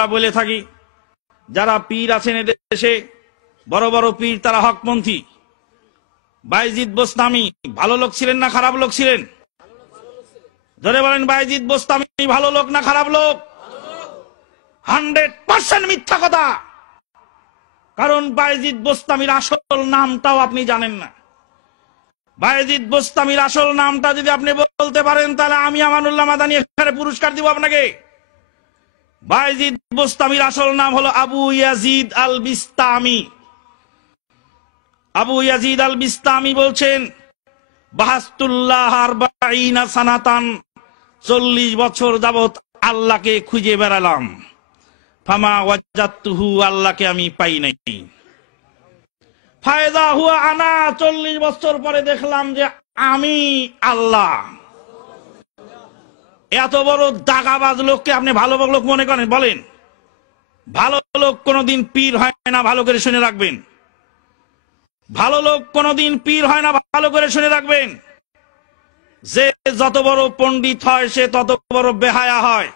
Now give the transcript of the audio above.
আমরা বলে থাকি যারা পীর আছেন এদেশে বড় বড় পীর তারা হকপন্থী। বায়েজিদ বোস্তামি ভালো লোক ছিলেন না খারাপ লোক ছিলেন? ধরে বলেন, বায়েজিদ বোস্তামি ভালো লোক না খারাপ লোক? 100% মিথ্যা কথা। কারণ বায়েজিদ বোস্তামির আসল নামটাও আপনি জানেন না। বায়েজিদ বোস্তামির আসল নামটা যদি আপনি বলতে পারেন তাহলে আমি আমানুল্লাহ মাদানী এখানে পুরস্কার দিব আপনাকে। বায়েজিদ বোস্তামির আসল নাম হলো আবু ইয়াজিদ আল বিস্তামি। আবু ইয়াজিদ আল বিস্তামি বলছেন, বাহাস্তুল্লাহ আরবাঈনা সানাতান, 40 বছর যাবত আল্লাহকে খুঁজে বেড়ালাম। ফামা ওয়াজাদতুহু, আল্লাহকে আমি পাই নাই। ফায়দা হুয়া আনা, 40 বছর পরে দেখলাম যে আমি আল্লাহ। এত বড় দাগাবাজ লোককে আপনি ভালো লোক মনে করেন? বলেন, ভালো লোক কোনদিন পীর হয় না, ভালো করে শুনে রাখবেন। ভালো লোক কোনদিন পীর হয় না, ভালো করে শুনে রাখবেন। যে যত বড় পণ্ডিত হয় সে তত বড় বেহায়া হয়।